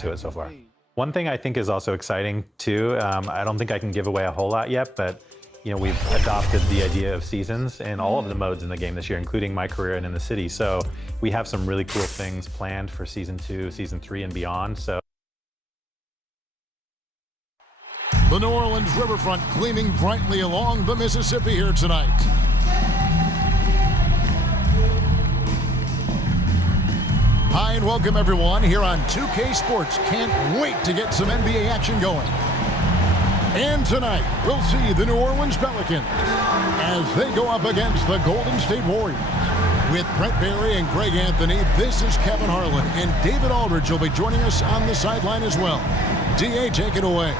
To it so far. One thing I think is also exciting too, I don't think I can give away a whole lot yet, but you know, we've adopted the idea of seasons in all of the modes in the game this year, including MyCAREER and in the city. So we have some really cool things planned for season 2, season 3 and beyond. So the New Orleans riverfront gleaming brightly along the Mississippi here tonight. Hi and welcome everyone here on 2K Sports. Can't wait to get some NBA action going. And tonight we'll see the New Orleans Pelicans as they go up against the Golden State Warriors. With Brent Barry and Greg Anthony, this is Kevin Harlan, and David Aldridge will be joining us on the sideline as well. DA, take it away.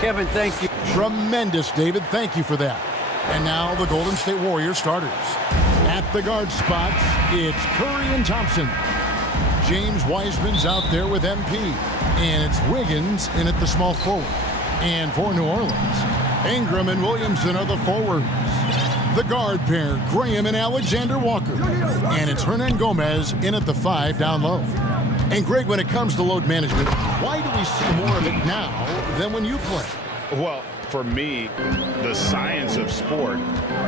Kevin, thank you. Tremendous, David. Thank you for that. And now the Golden State Warriors starters. At the guard spots, it's Curry and Thompson. James Wiseman's out there with MP. And it's Wiggins in at the small forward. And for New Orleans, Ingram and Williamson are the forwards. The guard pair, Graham and Alexander Walker. And it's Hernan Gomez in at the 5 down low. And Greg, when it comes to load management, why do we see more of it now than when you play? Well, for me, the science of sport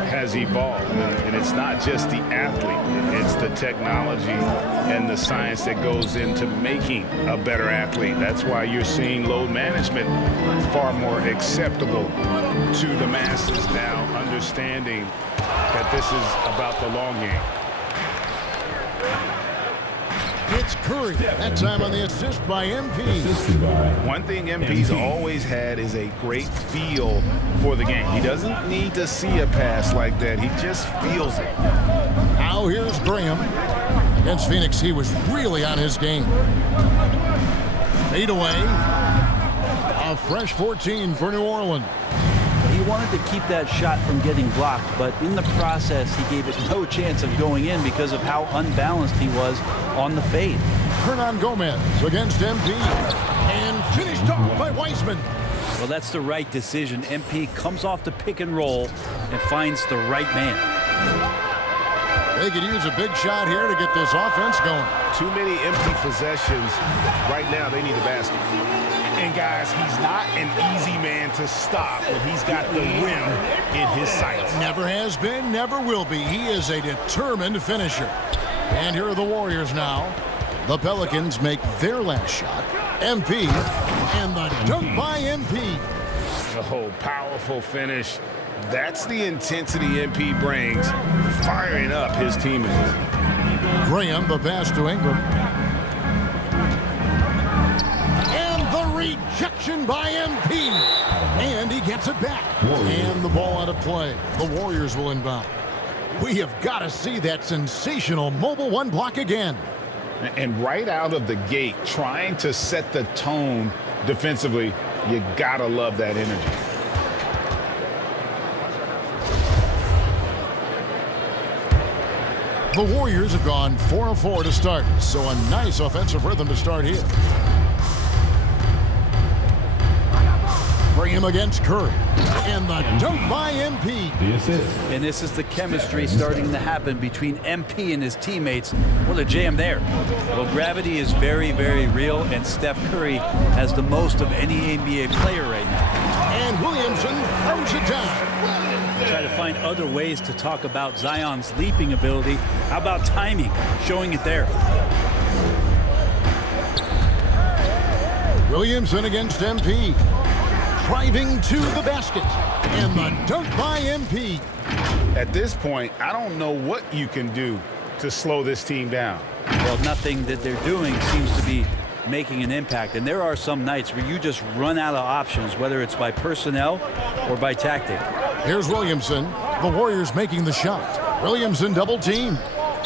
has evolved, and it's not just the athlete, it's the technology and the science that goes into making a better athlete. That's why you're seeing load management far more acceptable to the masses now, understanding that this is about the long game. It's Curry, that time on the assist by MP. One thing MP's always had is a great feel for the game. He doesn't need to see a pass like that. He just feels it. Now here's Graham. Against Phoenix, he was really on his game. Fade away. A fresh 14 for New Orleans. He wanted to keep that shot from getting blocked, but in the process, he gave it no chance of going in because of how unbalanced he was on the fade. Hernan Gomez against MP. And finished off by Wiseman. Well, that's the right decision. MP comes off the pick and roll and finds the right man. They could use a big shot here to get this offense going. Too many empty possessions. Right now, they need a basket. And guys, he's not an easy man to stop when he's got the rim in his sights. Never has been, never will be. He is a determined finisher. And here are the Warriors now. The Pelicans make their last shot. MP, and the dunk by MP. Oh, powerful finish. That's the intensity MP brings, firing up his teammates. Graham, the pass to Ingram. Rejection by MP, and he gets it back. And the ball out of play. The Warriors will inbound. We have got to see that sensational mobile one block again. And right out of the gate, trying to set the tone defensively, you got to love that energy. The Warriors have gone 4 of 4 to start, so a nice offensive rhythm to start here. Graham against Curry. And the dunk by MP. And this is the chemistry starting to happen between MP and his teammates. What a jam there. Well, gravity is very, very real, and Steph Curry has the most of any NBA player right now. And Williamson throws it down. Try to find other ways to talk about Zion's leaping ability. How about timing? Showing it there. Williamson against MP. Driving to the basket. And the dunk by MP. At this point, I don't know what you can do to slow this team down. Well, nothing that they're doing seems to be making an impact. And there are some nights where you just run out of options, whether it's by personnel or by tactic. Here's Williamson. The Warriors making the shot. Williamson double team.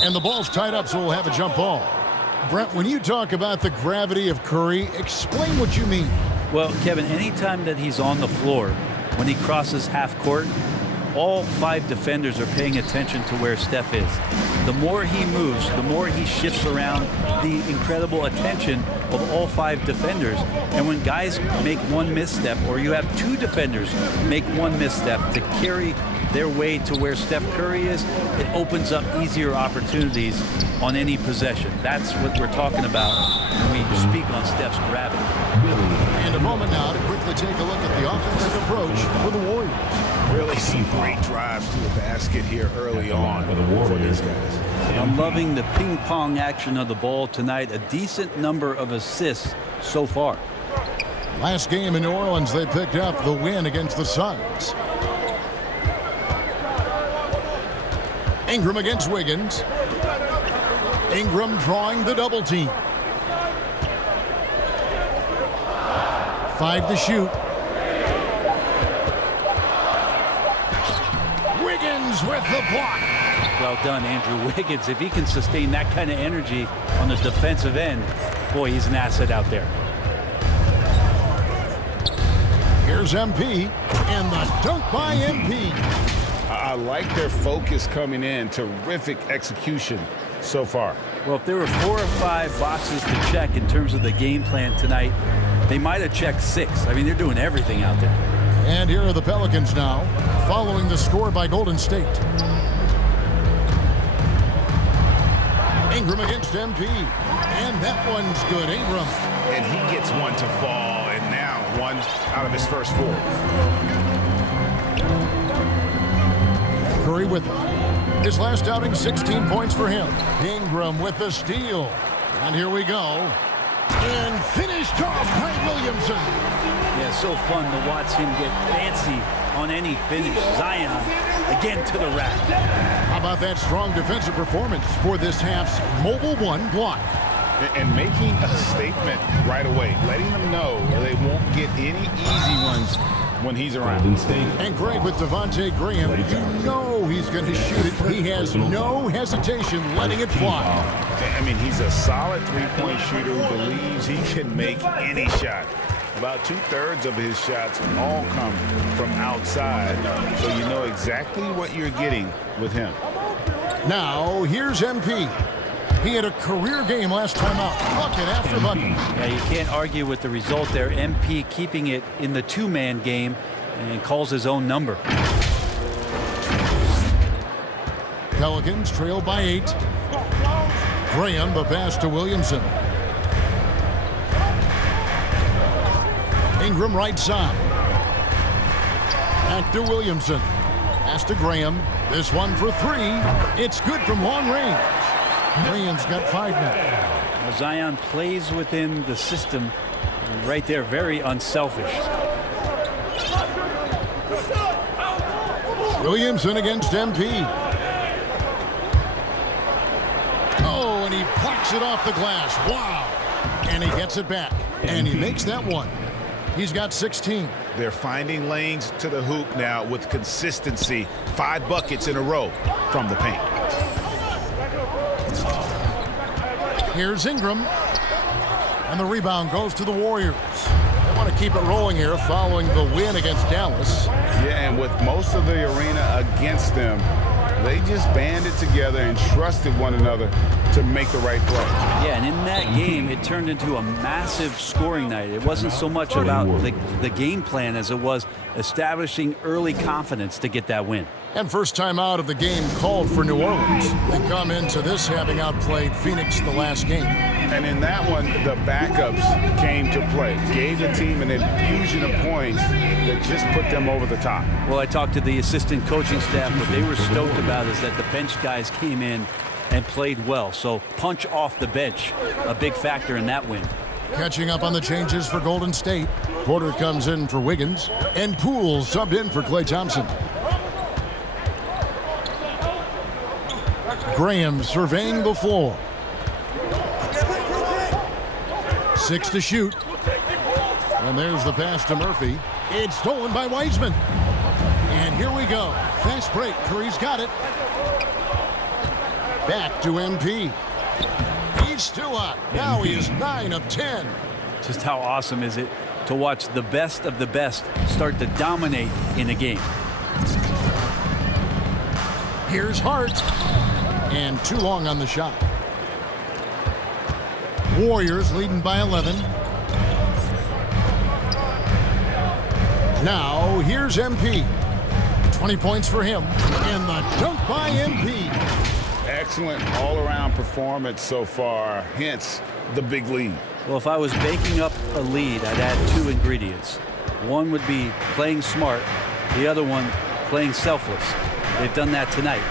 And the ball's tied up, so we'll have a jump ball. Brent, when you talk about the gravity of Curry, explain what you mean. Well, Kevin, anytime that he's on the floor, when he crosses half court, all 5 defenders are paying attention to where Steph is. The more he moves, the more he shifts around, the incredible attention of all 5 defenders. And when guys make one misstep, or you have 2 defenders make one misstep to carry their way to where Steph Curry is, it opens up easier opportunities on any possession. That's what we're talking about when we speak on Steph's gravity. And a moment now to quickly take a look at the offensive approach for the Warriors. Really some great drives to the basket here early on for these guys. I'm loving the ping pong action of the ball tonight. A decent number of assists so far. Last game in New Orleans, they picked up the win against the Suns. Ingram against Wiggins. Ingram drawing the double team. 5 to shoot. Wiggins with the block. Well done, Andrew Wiggins. If he can sustain that kind of energy on the defensive end, boy, he's an asset out there. Here's MP, and the dunk by MP. I like their focus coming in. Terrific execution so far. Well, if there were 4 or 5 boxes to check in terms of the game plan tonight, they might have checked 6. I mean, they're doing everything out there. And here are the Pelicans now, following the score by Golden State. Ingram against MP, and that one's good. Ingram. And he gets one to fall, and now one out of his first 4. Curry with his last outing, 16 points for him. Ingram with the steal. And here we go. And finished off by Williamson. Yeah, so fun to watch him get fancy on any finish. Zion again to the rack. How about that strong defensive performance for this half's Mobile 1 block? And making a statement right away, letting them know they won't get any easy ones when he's around. And Greg with Devontae Graham, you know he's going to shoot it. He has no hesitation letting it fly. I mean, he's a solid three-point shooter who believes he can make any shot. About 2/3 of his shots all come from outside, so you know exactly what you're getting with him. Now, here's MP. He had a career game last time out, bucket after bucket. Yeah, you can't argue with the result there. MP keeping it in the 2-man game and calls his own number. Pelicans trail by 8. Graham, the pass to Williamson. Ingram right side. Back to Williamson. Pass to Graham. This one for 3. It's good from long range. Graham's got 5 now. Zion plays within the system right there, very unselfish. Williamson against MP. Oh, and he plucks it off the glass. Wow. And he gets it back. And he makes that one. He's got 16. They're finding lanes to the hoop now with consistency. 5 buckets in a row from the paint. Here's Ingram. And the rebound goes to the Warriors. They want to keep it rolling here following the win against Dallas. Yeah, and with most of the arena against them, they just banded together and trusted one another to make the right play. Yeah, and in that game, it turned into a massive scoring night. It wasn't so much about the game plan as it was establishing early confidence to get that win. And first time out of the game called for New Orleans. They come into this having outplayed Phoenix the last game. And in that one, the backups came to play. Gave the team an infusion of points that just put them over the top. Well, I talked to the assistant coaching staff. What they were stoked about is that the bench guys came in and played well. So punch off the bench, a big factor in that win. Catching up on the changes for Golden State. Porter comes in for Wiggins. And Poole subbed in for Klay Thompson. Graham surveying the floor. 6 to shoot. And there's the pass to Murphy. It's stolen by Wiseman. And here we go. Fast break. Curry's got it. Back to MP. He's still up. Now he is 9 of 10. Just how awesome is it to watch the best of the best start to dominate in a game. Here's Hart. And too long on the shot. Warriors leading by 11. Now here's MP. 20 points for him. And the dunk by MP. Excellent all-around performance so far, hence the big lead. Well, if I was baking up a lead, I'd add 2 ingredients. One would be playing smart. The other one, playing selfless. They've done that tonight.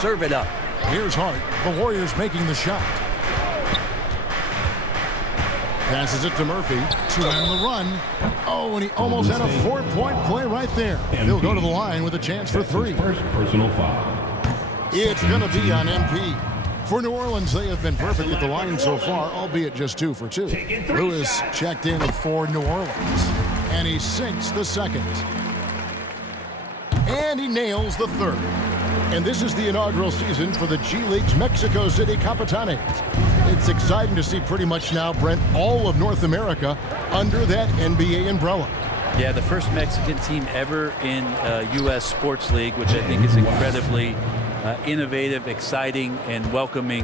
Serve it up. Here's Hart. The Warriors making the shot. Passes it to Murphy to end the run. Oh, and he almost had a 4-point play right there. He'll go to the line with a chance for 3. First personal foul. It's going to be on MP. For New Orleans, they have been perfect at the line so far, albeit just 2 for 2. Lewis checked in for New Orleans, and he sinks the second. And he nails the third. And this is the inaugural season for the G League's Mexico City Capitanes. It's exciting to see pretty much now, Brent, all of North America under that NBA umbrella. Yeah, the first Mexican team ever in U.S. Sports League, which I think is incredibly innovative, exciting, and welcoming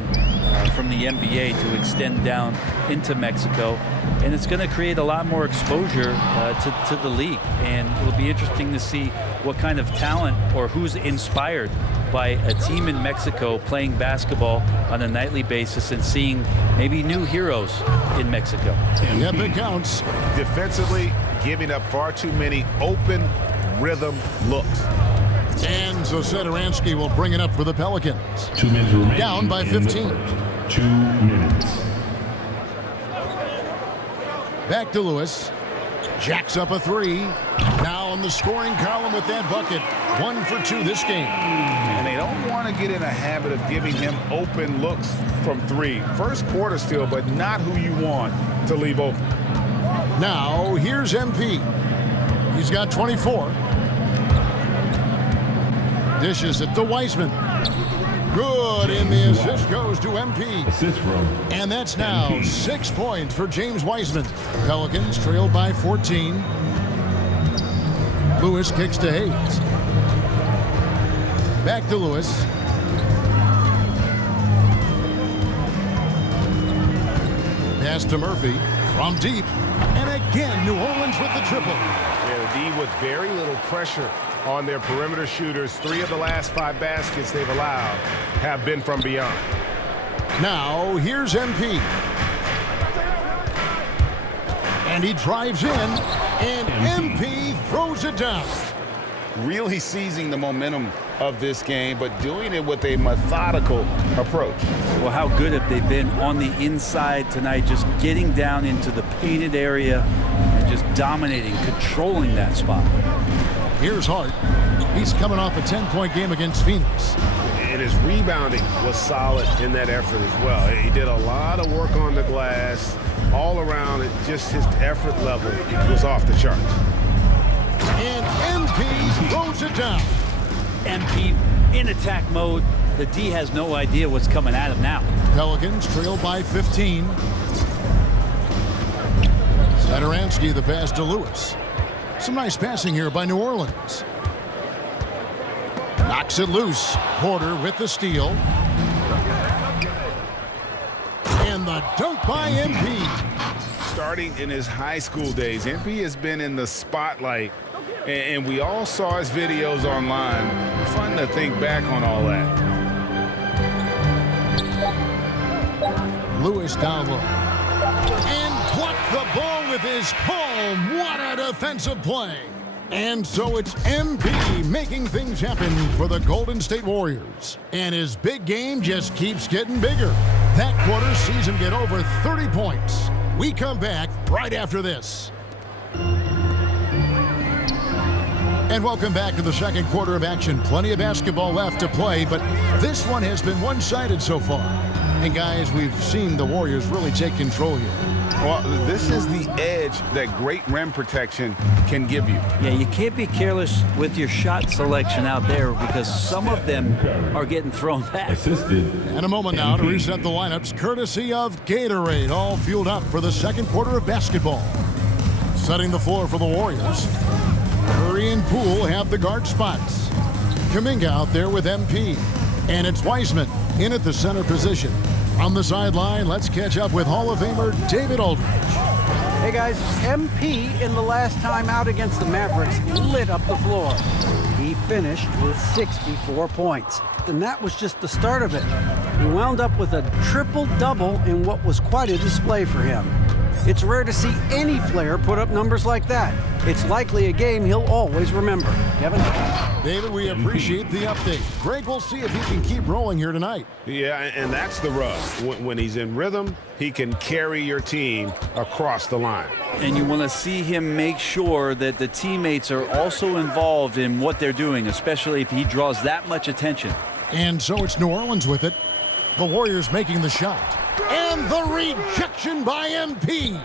from the NBA to extend down into Mexico. And it's going to create a lot more exposure to the league. And it'll be interesting to see what kind of talent or who's inspired by a team in Mexico playing basketball on a nightly basis and seeing maybe new heroes in Mexico. Yep, it counts. Defensively, giving up far too many open rhythm looks. And Satoransky will bring it up for the Pelicans. 2 minutes remaining. Down by 15. 2 minutes. Back to Lewis. Jacks up a 3. Now in the scoring column with that bucket. 1 for 2 this game. And they don't want to get in a habit of giving him open looks from 3. First quarter still, but not who you want to leave open. Now here's MP. He's got 24. Dishes it to Wiseman. Good, and the assist goes to MP. Assist from. And that's now 6 points for James Wiseman. Pelicans trailed by 14. Lewis kicks to Hayes. Back to Lewis. Pass to Murphy from deep. And again, New Orleans with the triple. Yeah, the D with very little pressure on their perimeter shooters. 3 of the last 5 baskets they've allowed have been from beyond. Now, here's MP. And he drives in, and MP throws it down. Really seizing the momentum of this game, but doing it with a methodical approach. Well, how good have they been on the inside tonight, just getting down into the painted area and just dominating, controlling that spot. Here's Hart. He's coming off a 10-point game against Phoenix. And his rebounding was solid in that effort as well. He did a lot of work on the glass. All around, it just his effort level was off the charts. And MP throws it down. MP in attack mode. The D has no idea what's coming at him now. Pelicans trail by 15. Satoransky the pass to Lewis. Some nice passing here by New Orleans. Knocks it loose. Porter with the steal. And the dunk by MP. Starting in his high school days, MP has been in the spotlight, and we all saw his videos online. Fun to think back on all that. Lewis down low. And blocked the ball with his palm. What a defensive play. And so it's MP making things happen for the Golden State Warriors. And his big game just keeps getting bigger. That quarter sees him get over 30 points. We come back right after this. And welcome back to the second quarter of action. Plenty of basketball left to play, but this one has been one-sided so far. And guys, we've seen the Warriors really take control here. Well, this is the edge that great rim protection can give you. Yeah, you can't be careless with your shot selection out there because some of them are getting thrown back. Assisted. And a moment now to reset the lineups, courtesy of Gatorade, all fueled up for the second quarter of basketball. Setting the floor for the Warriors. Curry and Poole have the guard spots. Kuminga out there with MP. And it's Wiseman in at the center position. On the sideline, let's catch up with Hall of Famer David Aldridge. Hey guys, MP in the last time out against the Mavericks lit up the floor. He finished with 64 points. And that was just the start of it. He wound up with a triple-double in what was quite a display for him. It's rare to see any player put up numbers like that. It's likely a game he'll always remember. Kevin? David, we appreciate the update. Greg, we'll see if he can keep rolling here tonight. Yeah, and that's the rub. When he's in rhythm, he can carry your team across the line. And you want to see him make sure that the teammates are also involved in what they're doing, especially if he draws that much attention. And so it's New Orleans with it. The Warriors making the shot. And the rejection by MP.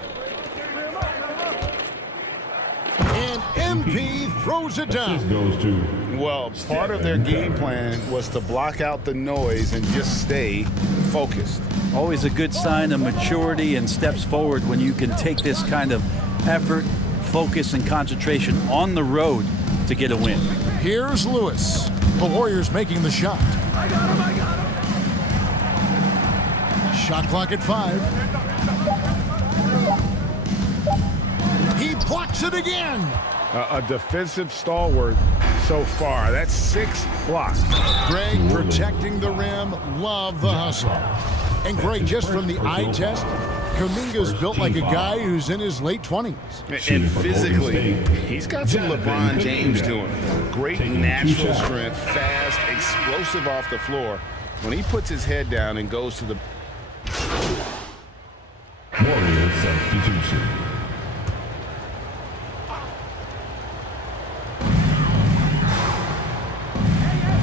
And MP throws it down. Assist goes to. Well, part of their game plan was to block out the noise and just stay focused. Always a good sign of maturity and steps forward when you can take this kind of effort, focus, and concentration on the road to get a win. Here's Lewis. The Warriors making the shot. Shot clock at 5. He blocks it again. A defensive stalwart so far. That's 6 blocks. Greg protecting the rim. Love the hustle. And Greg, just from the eye test, Kuminga's built like a guy who's in his late 20s. And physically, he's got some LeBron James to him. Great natural strength, fast, explosive off the floor. When he puts his head down and goes to the... Warrior substitution.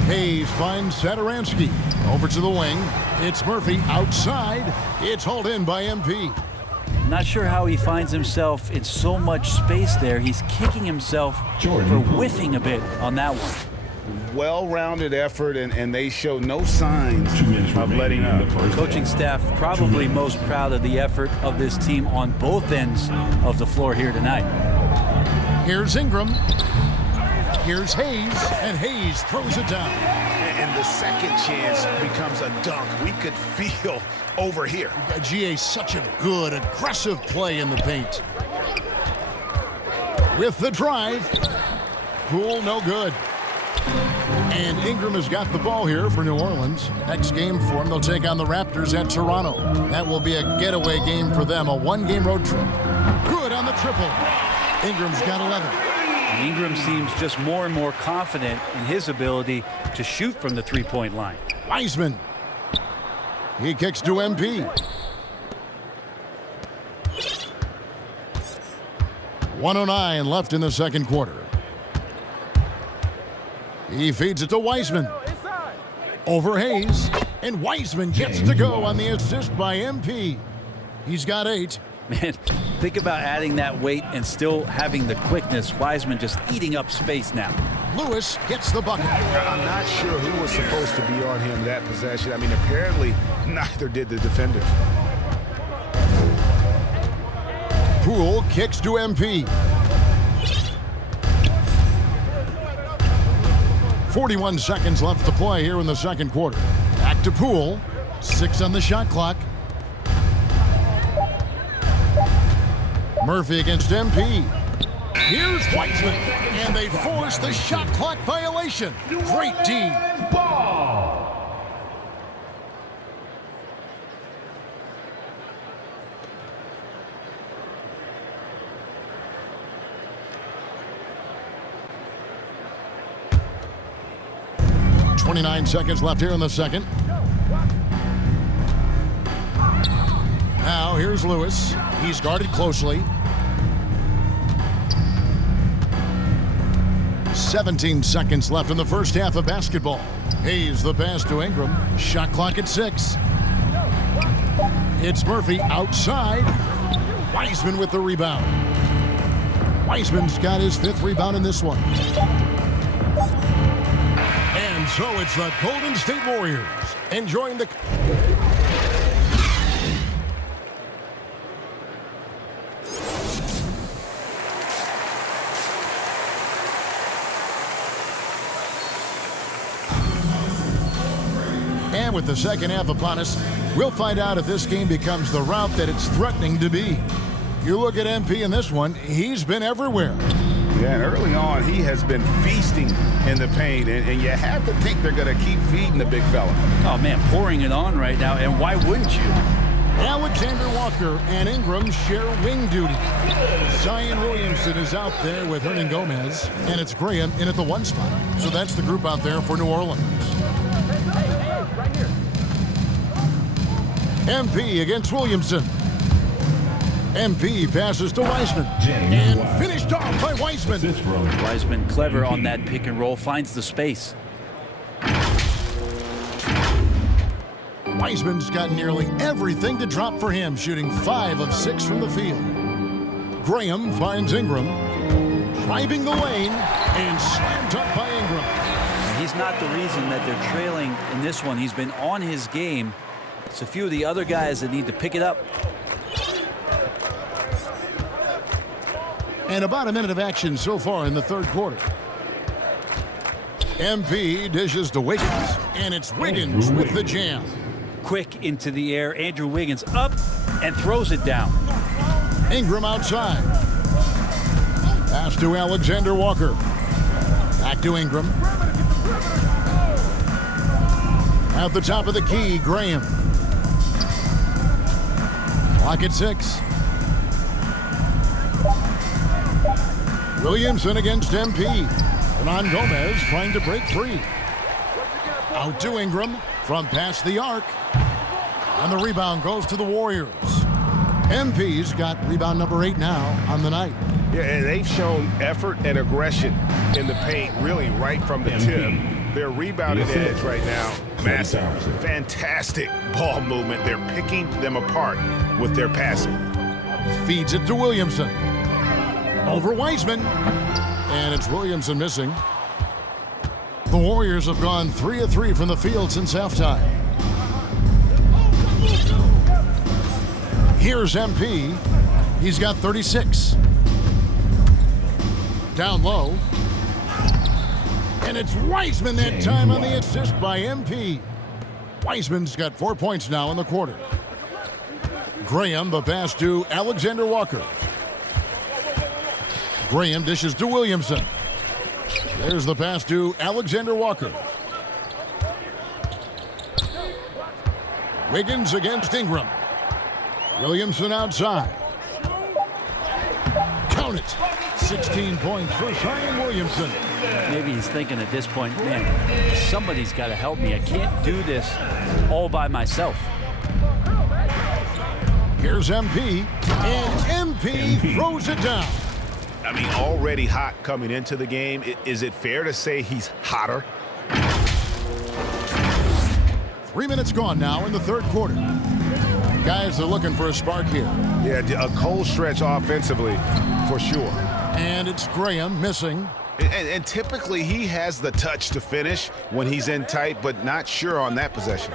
Hayes finds Satoransky. Over to the wing. It's Murphy outside. It's hauled in by MP. Not sure how he finds himself in so much space there. He's kicking himself for whiffing a bit on that one. Well-rounded effort, and they show no signs of letting up. Coaching staff probably most proud of the effort of this team on both ends of the floor here tonight. Here's Ingram. Here's Hayes, and Hayes throws it down. And the second chance becomes a dunk. We could feel over here. GA, such a good, aggressive play in the paint. With the drive. Poole, no good. And Ingram has got the ball here for New Orleans. Next game for them, they'll take on the Raptors at Toronto. That will be a getaway game for them, a one-game road trip. Good on the triple. Ingram's got 11. Ingram seems just more and more confident in his ability to shoot from the three-point line. Wiseman. He kicks to MP. .109 left in the second quarter. He feeds it to Wiseman. Over Hayes. And Wiseman gets to go on the assist by MP. He's got 8. Man, think about adding that weight and still having the quickness. Wiseman just eating up space now. Lewis gets the bucket. I'm not sure who was supposed to be on him that possession. I mean, apparently neither did the defenders. Poole kicks to MP. 41 seconds left to play here in the second quarter. Back to Poole. 6 on the shot clock. Murphy against MP. Here's Wiseman. And they force the shot clock violation. Great D. Ball. .29 seconds left here in the second. Now here's Lewis. He's guarded closely. 17 seconds left in the first half of basketball. Hayes the pass to Ingram. Shot clock at 6. It's Murphy outside. Wiseman with the rebound. Wiseman's got his 5th rebound in this one. And so it's the Golden State Warriors enjoying the... And with the second half upon us, we'll find out if this game becomes the route that it's threatening to be. You look at MP in this one, he's been everywhere. Yeah, and early on, he has been feasting in the paint, and you have to think they're going to keep feeding the big fella. Oh, man, pouring it on right now, and why wouldn't you? Alexander Walker and Ingram share wing duty. Zion Williamson is out there with Hernan Gomez, and it's Graham in at the 1 spot. So that's the group out there for New Orleans. MP against Williamson. MP passes to Wiseman. And finished off by Wiseman. Wiseman clever on that pick and roll, finds the space. Wiseman's got nearly everything to drop for him, shooting 5 of 6 from the field. Graham finds Ingram, driving the lane, and slammed up by Ingram. He's not the reason that they're trailing in this one. He's been on his game. It's a few of the other guys that need to pick it up. And about a minute of action so far in the 3rd quarter. MP dishes to Wiggins, and it's Wiggins with the jam. Quick into the air, Andrew Wiggins up and throws it down. Ingram outside. Pass to Alexander Walker. Back to Ingram. At the top of the key, Graham. Clock at 6. Williamson against MP. Hernan Gomez trying to break free. Out to Ingram from past the arc. And the rebound goes to the Warriors. MP's got rebound number 8 now on the night. Yeah, and they've shown effort and aggression in the paint really right from the tip. Their rebounded edge right now, massive. Fantastic ball movement. They're picking them apart with their passing. Feeds it to Williamson. Over Wiseman. And it's Williamson missing. The Warriors have gone 3 of 3 from the field since halftime. Here's MP. He's got 36. Down low. And it's Wiseman that time on the assist by MP. Wiseman's got 4 points now in the quarter. Graham, the pass to Alexander Walker. Graham dishes to Williamson. There's the pass to Alexander Walker. Wiggins against Ingram. Williamson outside. Count it. 16 points for Zion Williamson. Maybe he's thinking at this point, man, somebody's got to help me. I can't do this all by myself. Here's MP, and MP throws it down. I mean, already hot coming into the game. Is it fair to say he's hotter? 3 minutes gone now in the 3rd quarter. Guys are looking for a spark here. Yeah, a cold stretch offensively, for sure. And it's Graham missing. And typically he has the touch to finish when he's in tight, but not sure on that possession.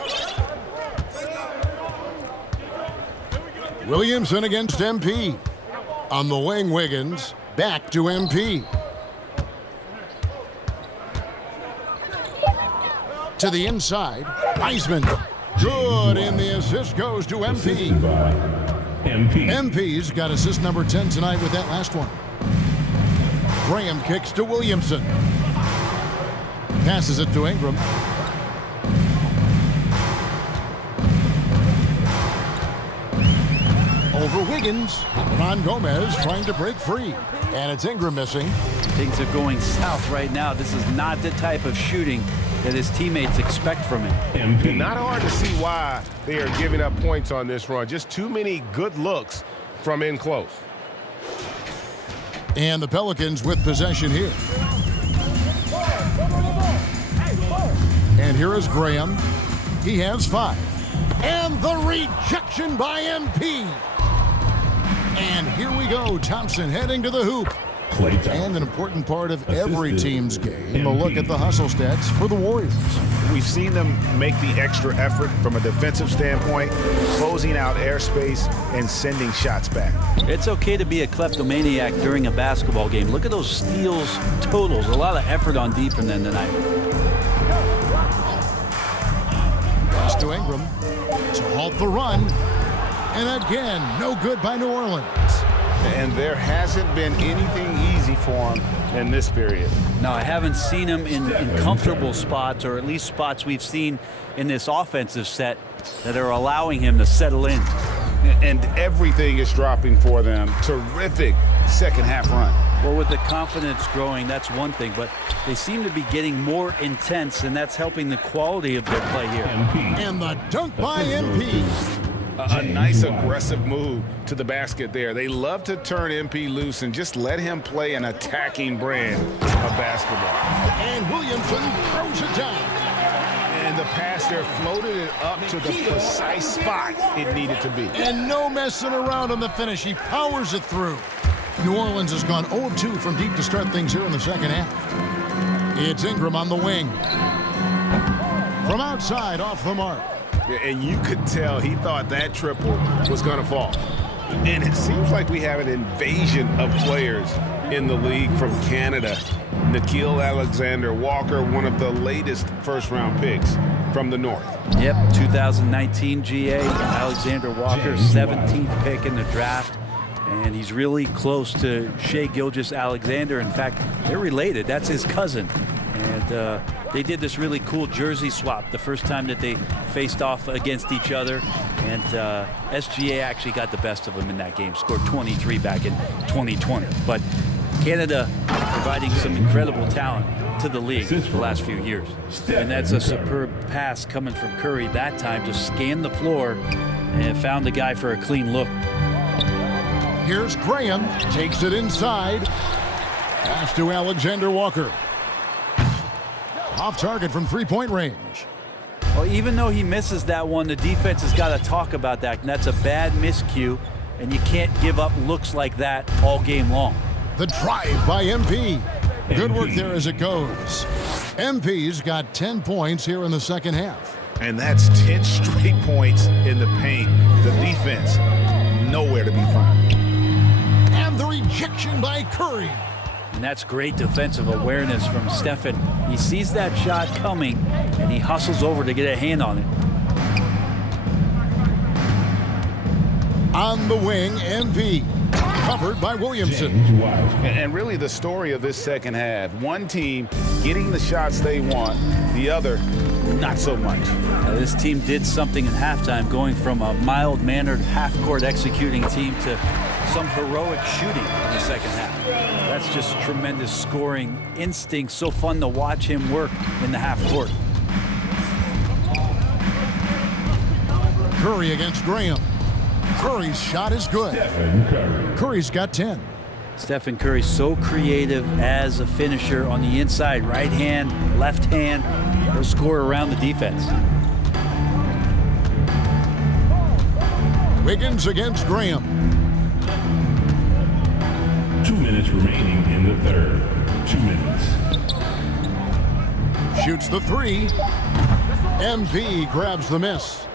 Williamson against MP. On the wing, Wiggins. Back to MP. To the inside. Wiseman. Good, and the assist goes to MP. MP's got assist number 10 tonight with that last one. Graham kicks to Williamson. Passes it to Ingram. Over Wiggins. Hernan Gomez trying to break free. And it's Ingram missing. Things are going south right now. This is not the type of shooting that his teammates expect from him. Not hard to see why they are giving up points on this run. Just too many good looks from in close. And the Pelicans with possession here. And here is Graham. He has 5. And the rejection by MP. And here we go. Thompson heading to the hoop. Klay Thompson. And an important part of every Assisted team's game, a MP. look at the hustle stats for the Warriors. We've seen them make the extra effort from a defensive standpoint, closing out airspace and sending shots back. It's okay to be a kleptomaniac during a basketball game. Look at those steals totals. A lot of effort on D from them tonight. Pass to Ingram to halt the run. And again, no good by New Orleans. And there hasn't been anything easy for him in this period. No, I haven't seen him in comfortable spots, or at least spots we've seen in this offensive set that are allowing him to settle in. And everything is dropping for them. Terrific second half run. Well, with the confidence growing, that's one thing, but they seem to be getting more intense, and that's helping the quality of their play here. And the dunk by MP. A nice aggressive move to the basket there. They love to turn MP loose and just let him play an attacking brand of basketball. And Williamson throws it down. And the pass there floated it up to the precise spot it needed to be. And no messing around on the finish. He powers it through. New Orleans has gone 0 of 2 from deep to start things here in the second half. It's Ingram on the wing. From outside, off the mark. And you could tell he thought that triple was going to fall. And it seems like we have an invasion of players in the league from Canada. Nickeil Alexander-Walker, one of the latest first-round picks from the North. Yep, 2019 GA, Alexander Walker, 17th pick in the draft. And he's really close to Shai Gilgeous-Alexander. In fact, they're related. That's his cousin. And they did this really cool jersey swap the first time that they faced off against each other. And SGA actually got the best of him in that game, scored 23 back in 2020. But Canada providing some incredible talent to the league the last few years. And that's a superb pass coming from Curry that time. Just scanned the floor and found the guy for a clean look. Here's Graham, takes it inside. Pass to Alexander Walker. Off target from three-point range. Well, even though he misses that one, the defense has got to talk about that. And that's a bad miscue, and you can't give up looks like that all game long. The drive by MP. Good work there as it goes. MP's got 10 points here in the second half. And that's 10 straight points in the paint. The defense, nowhere to be found. And the rejection by Curry. And that's great defensive awareness from Stephen. He sees that shot coming, and he hustles over to get a hand on it. On the wing, MP. Covered by Williamson. And really the story of this second half, one team getting the shots they want, the other not so much. This team did something at halftime, going from a mild-mannered half-court executing team to some heroic shooting in the second half. That's just tremendous scoring instinct. So fun to watch him work in the half court. Curry against Graham. Curry's shot is good. Curry's got 10. Stephen Curry so creative as a finisher on the inside. Right hand, left hand. He'll score around the defense. Wiggins against Graham. 2 minutes remaining in the third. 2 minutes. Shoots the three. MP grabs the miss.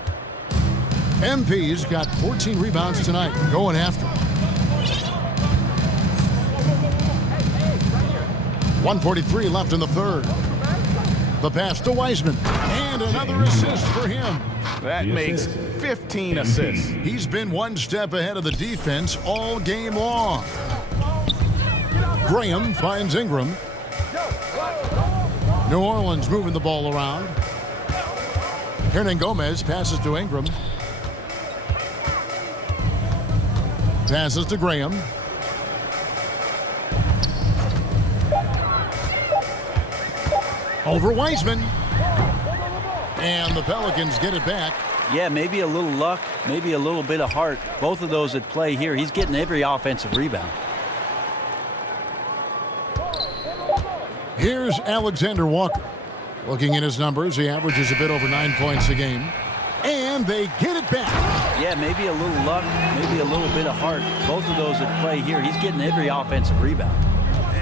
MP's got 14 rebounds tonight, going after. 1:43 left in the third. The pass to Wiseman. And another assist for him. That makes 15 assists. He's been one step ahead of the defense all game long. Graham finds Ingram. New Orleans moving the ball around. Hernan Gomez passes to Ingram. Passes to Graham. Over Wiseman. And the Pelicans get it back. Yeah, maybe a little luck, maybe a little bit of heart. Both of those at play here. He's getting every offensive rebound. Here's Alexander Walker. Looking at his numbers, he averages a bit over 9 points a game. And and they get it back. Yeah, maybe a little luck, maybe a little bit of heart. Both of those at play here. He's getting every offensive rebound.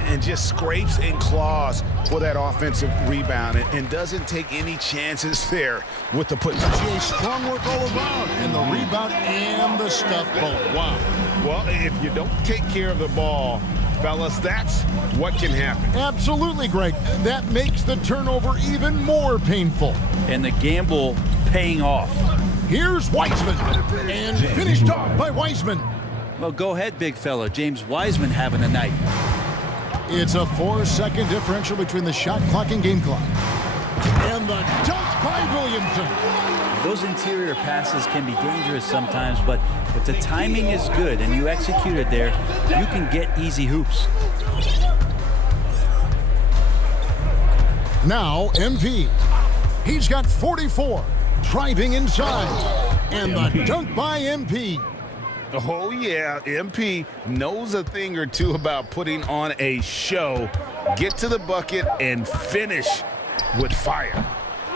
And just scrapes and claws for that offensive rebound and doesn't take any chances there with the put. GA, strong work all around, and the rebound and the stuff both. Wow. Well, if you don't take care of the ball, fellas, that's what can happen. Absolutely, Greg. That makes the turnover even more painful. And the gamble paying off. Here's Wiseman, and finished off by Wiseman. Well, go ahead, big fella. James Wiseman having a night. It's a 4-second differential between the shot clock and game clock. And the dunk by Williamson. Those interior passes can be dangerous sometimes, but if the timing is good and you execute it there, you can get easy hoops. Now MP. He's got 44, driving inside. And the dunk by MP. Oh, yeah, MP knows a thing or two about putting on a show. Get to the bucket and finish with fire.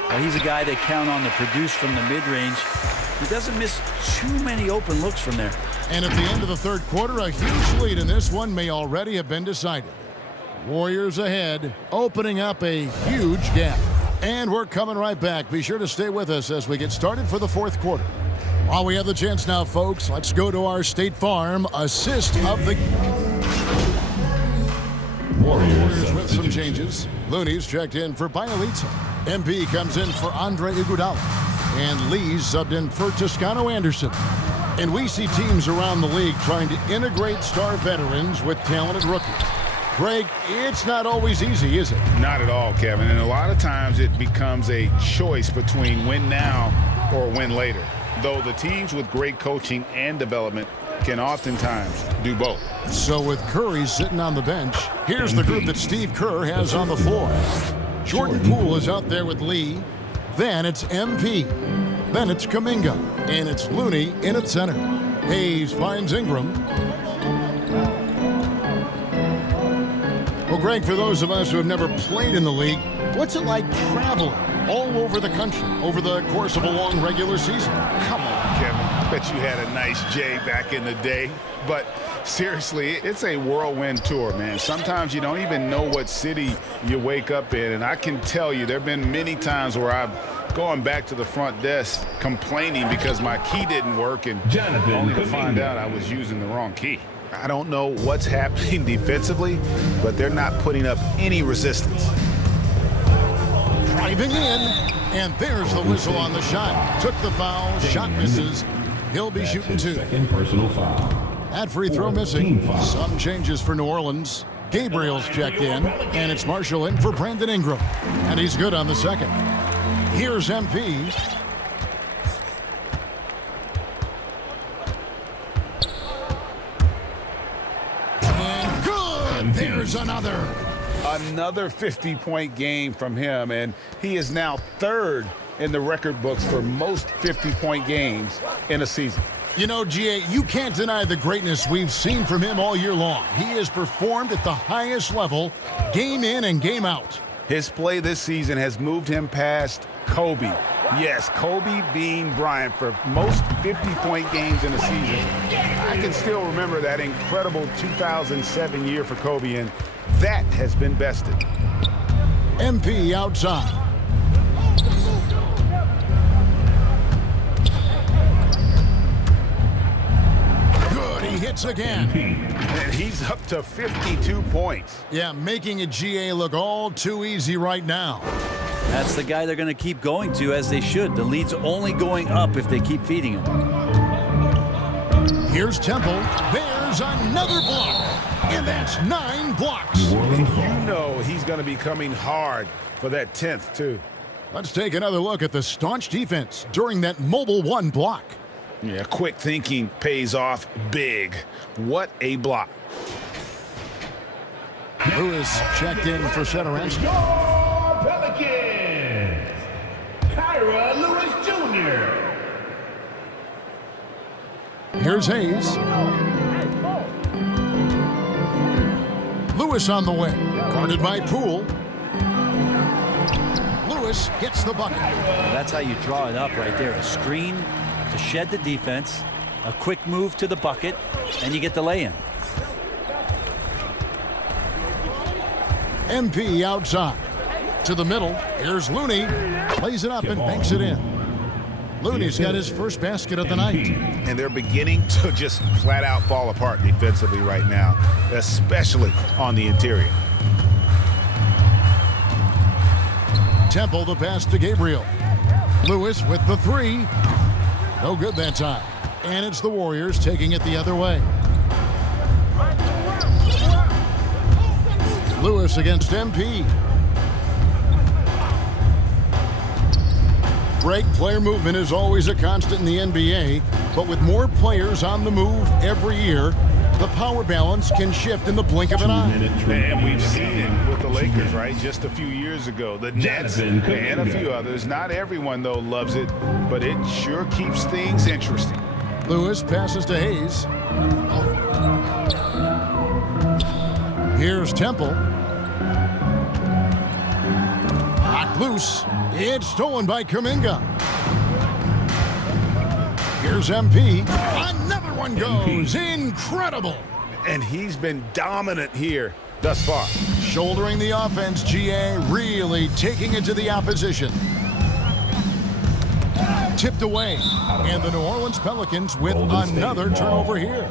Well, he's a guy they count on to produce from the mid-range. He doesn't miss too many open looks from there. And at the end of the third quarter, a huge lead in this one may already have been decided. Warriors ahead, opening up a huge gap. And we're coming right back. Be sure to stay with us as we get started for the fourth quarter. While we have the chance now, folks, let's go to our State Farm assist of the Warriors with some changes. Looney's checked in for Bielitsa. MP comes in for Andre Iguodala. And Lee's subbed in for Toscano Anderson. And we see teams around the league trying to integrate star veterans with talented rookies. Greg, it's not always easy, is it? Not at all, Kevin. And a lot of times it becomes a choice between win now or win later. Though the teams with great coaching and development can oftentimes do both. So with Curry sitting on the bench, here's the group that Steve Kerr has on the floor. Jordan Poole is out there with Lee. Then it's MP. Then it's Kuminga. And it's Looney in at center. Hayes finds Ingram. Well, Greg, for those of us who have never played in the league, what's it like traveling all over the country over the course of a long regular season? Come on, Kevin. I bet you had a nice J back in the day. But seriously, it's a whirlwind tour, man. Sometimes you don't even know what city you wake up in. And I can tell you there have been many times where I've gone back to the front desk complaining because my key didn't work and only to find out I was using the wrong key. I don't know what's happening defensively, but they're not putting up any resistance. Driving in, and there's the whistle on the shot. Took the foul, shot misses. He'll be shooting two. Second personal foul. That free throw missing. Some changes for New Orleans. Gabriel's checked in, and it's Marshall in for Brandon Ingram. And he's good on the second. Here's MP. And good! There's another. Another 50-point game from him, and he is now third in the record books for most 50-point games in a season. You know, GA, you can't deny the greatness we've seen from him all year long. He has performed at the highest level, game in and game out. His play this season has moved him past Kobe. Yes, Kobe being Bryant for most 50-point games in a season. I can still remember that incredible 2007 year for Kobe, and that has been bested. MP outside. Good, he hits again. And he's up to 52 points. Yeah, making a GA look all too easy right now. That's the guy they're going to keep going to, as they should. The lead's only going up if they keep feeding him. Here's Temple. There's another block. And that's 9 blocks. You know he's going to be coming hard for that 10th, too. Let's take another look at the staunch defense during that mobile 1 block. Yeah, quick thinking pays off big. What a block. Lewis checked in for Setoransky. Pelicans, Kyra Lewis Jr. Here's Hayes. Lewis on the way. Guarded by Poole. Lewis gets the bucket. That's how you draw it up right there. A screen to shed the defense, a quick move to the bucket, and you get the lay-in. MP outside. To the middle. Here's Looney. Plays it up and banks it in. Looney's got his first basket of the night. And they're beginning to just flat out fall apart defensively right now, especially on the interior. Temple the pass to Gabriel. Lewis with the three. No good that time. And it's the Warriors taking it the other way. Lewis against MP. Break player movement is always a constant in the NBA, but with more players on the move every year, the power balance can shift in the blink of an eye. And we've seen it with the Lakers, right? Just a few years ago. The Nets and a few others. Not everyone, though, loves it, but it sure keeps things interesting. Lewis passes to Hayes. Here's Temple. Knocked loose. It's stolen by Kuminga. Here's MP. Another one goes. Incredible. And he's been dominant here thus far. Shouldering the offense, GA really taking it to the opposition. Tipped away. And the New Orleans Pelicans with another turnover here.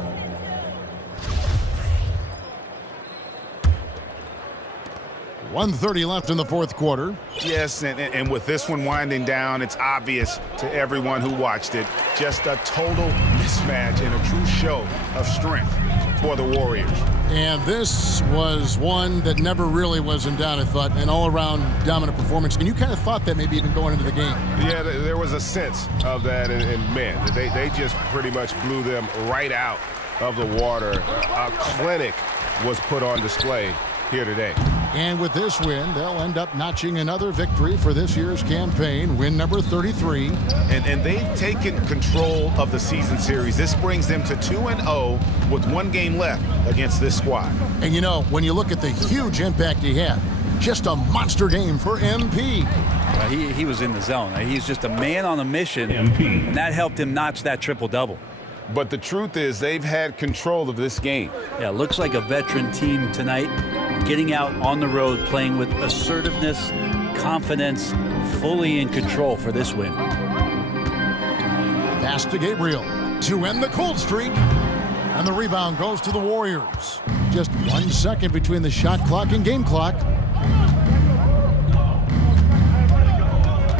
.130 left in the fourth quarter. Yes, and with this one winding down, it's obvious to everyone who watched it. Just a total mismatch and a true show of strength for the Warriors. And this was one that never really was in doubt, I thought, an all-around dominant performance. And you kind of thought that maybe even going into the game. Yeah, there was a sense of that, and man, they just pretty much blew them right out of the water. A clinic was put on display here today. And with this win, they'll end up notching another victory for this year's campaign, win number 33. And they've taken control of the season series. This brings them to 2-0 with one game left against this squad. And you know, when you look at the huge impact he had, just a monster game for MP. He was in the zone. He's just a man on a mission, and that helped him notch that triple-double. But the truth is they've had control of this game. Yeah, looks like a veteran team tonight, getting out on the road, playing with assertiveness, confidence, fully in control for this win. Pass to Gabriel to end the cold streak. And the rebound goes to the Warriors. Just 1 second between the shot clock and game clock.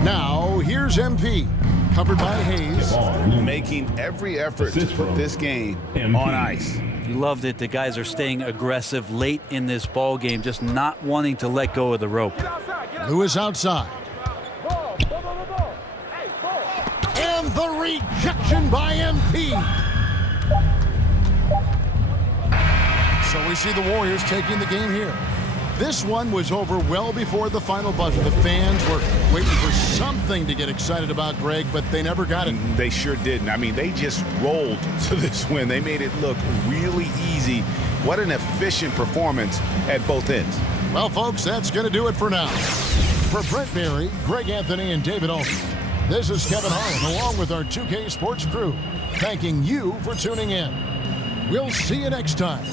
Now, here's MP. Covered by Hayes. Making every effort to put this game on ice. You loved it. The guys are staying aggressive late in this ball game, just not wanting to let go of the rope. Lewis outside. And the rejection by MP. So we see the Warriors taking the game here. This one was over well before the final buzzer. The fans were waiting for something to get excited about, Greg, but they never got it. They sure didn't. I mean, they just rolled to this win. They made it look really easy. What an efficient performance at both ends. Well, folks, that's going to do it for now. For Brent Berry, Greg Anthony, and David Olson, this is Kevin Harlan, along with our 2K Sports crew, thanking you for tuning in. We'll see you next time.